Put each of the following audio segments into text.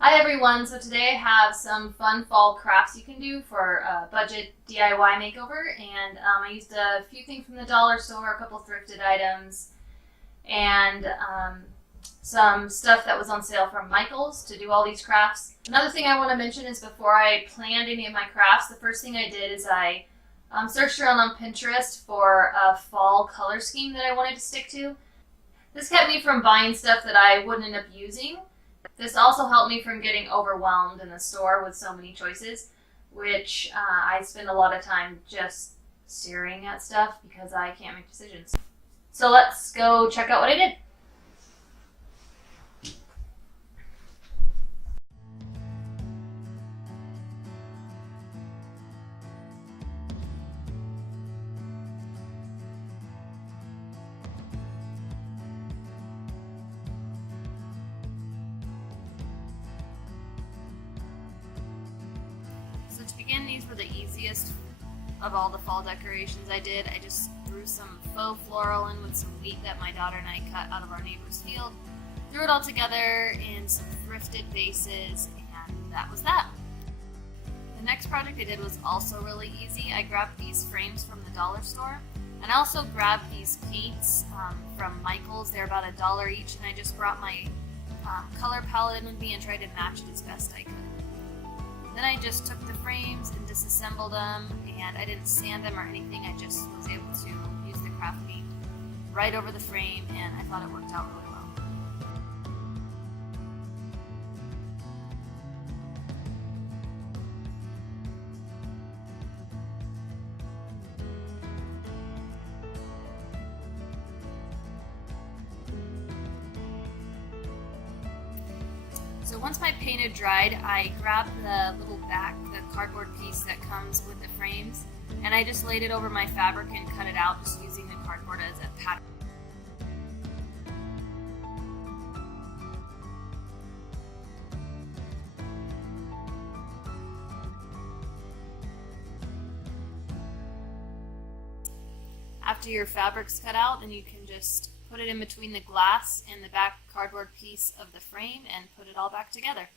Hi everyone, so today I have some fun fall crafts you can do for a budget DIY makeover, and I used a few things from the dollar store, a couple thrifted items, and some stuff that was on sale from Michael's to do all these crafts. Another thing I want to mention is before I planned any of my crafts, the first thing I did is I searched around on Pinterest for a fall color scheme that I wanted to stick to. This kept me from buying stuff that I wouldn't end up using. This also helped me from getting overwhelmed in the store with so many choices, which I spend a lot of time just staring at stuff because I can't make decisions. So let's go check out what I did. So to begin, these were the easiest of all the fall decorations I did. I just threw some faux floral in with some wheat that my daughter and I cut out of our neighbor's field. Threw it all together in some thrifted vases, and that was that. The next project I did was also really easy. I grabbed these frames from the dollar store, and I also grabbed these paints from Michael's. They're about $1 each, and I just brought my color palette in with me and tried to match it as best I could. Then I just took the frames and disassembled them, and I didn't sand them or anything. I just was able to use the craft paint right over the frame, and I thought it worked out really well. So once my paint had dried, I grabbed the little back, the cardboard piece that comes with the frames, and I just laid it over my fabric and cut it out, just using the cardboard as a pattern. After your fabric's cut out, then you can just put it in between the glass and the back cardboard piece of the frame and put it all back together.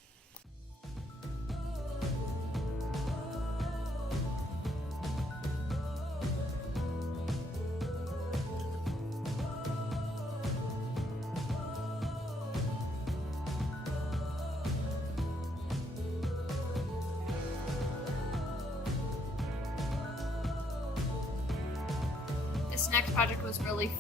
This next project was really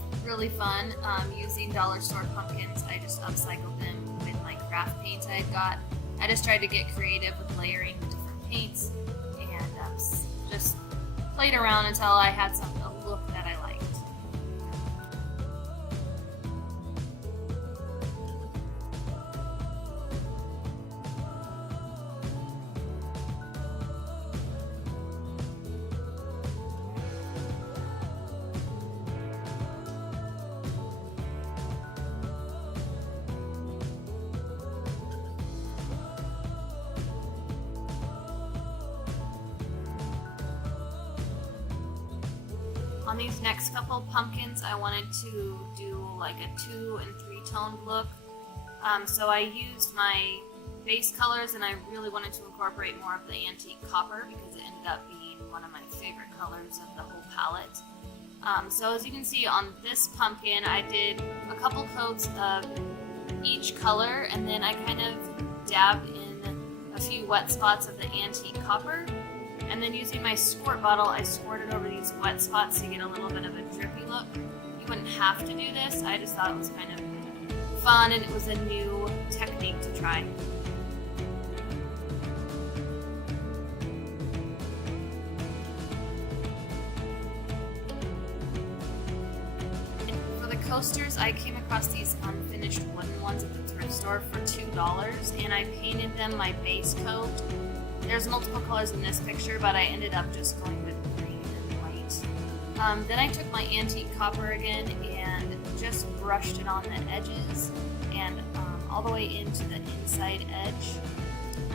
fun. Using dollar store pumpkins, I just upcycled them with my craft paints I had got. I just tried to get creative with layering different paints, and just played around until I had a look that I liked. On these next couple pumpkins, I wanted to do like a 2 and 3 toned look. So I used my base colors, and I really wanted to incorporate more of the antique copper because it ended up being one of my favorite colors of the whole palette. So as you can see on this pumpkin, I did a couple coats of each color, and then I kind of dabbed in a few wet spots of the antique copper. And then using my squirt bottle, I squirted over these wet spots to get a little bit of a drippy look. You wouldn't have to do this. I just thought it was kind of fun, and it was a new technique to try. For the coasters, I came across these unfinished wooden ones at the thrift store for $2, and I painted them my base coat. There's multiple colors in this picture, but I ended up just going with green and white. Then I took my antique copper again and just brushed it on the edges and all the way into the inside edge.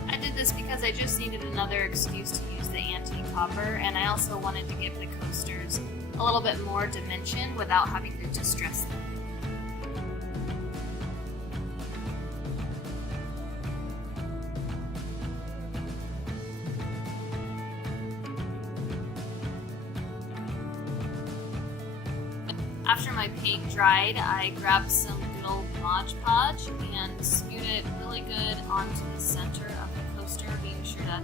I did this because I just needed another excuse to use the antique copper, and I also wanted to give the coasters a little bit more dimension without having to distress them. After my paint dried, I grabbed some good old Mod Podge and smeared it really good onto the center of the coaster, being sure to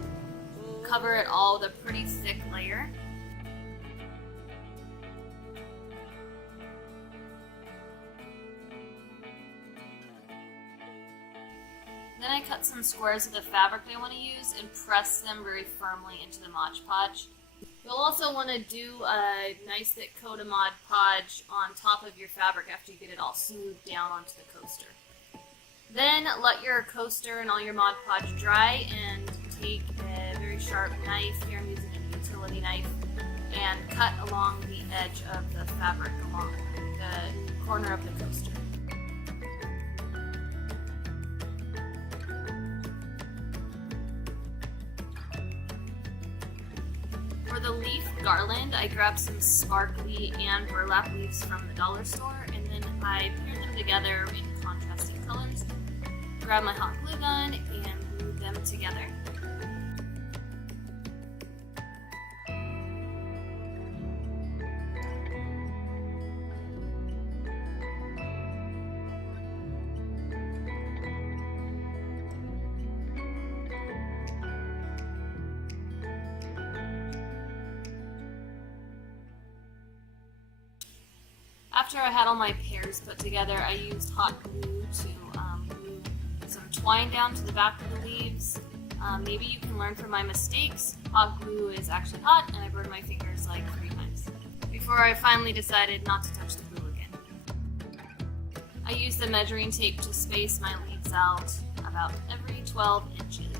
cover it all with a pretty thick layer. Then I cut some squares of the fabric I want to use and press them very firmly into the Mod Podge. You'll also want to do a nice thick coat of Mod Podge on top of your fabric after you get it all smoothed down onto the coaster. Then let your coaster and all your Mod Podge dry and take a very sharp knife, here I'm using a utility knife, and cut along the edge of the fabric along the corner of the coaster. For the leaf garland, I grabbed some sparkly and burlap leaves from the dollar store, and then I paired them together in contrasting colors. Grabbed my hot glue gun and glued them together. After I had all my pairs put together, I used hot glue to glue some twine down to the back of the leaves. Maybe you can learn from my mistakes. Hot glue is actually hot, and I burned my fingers like 3 times before I finally decided not to touch the glue again. I used the measuring tape to space my leaves out about every 12 inches.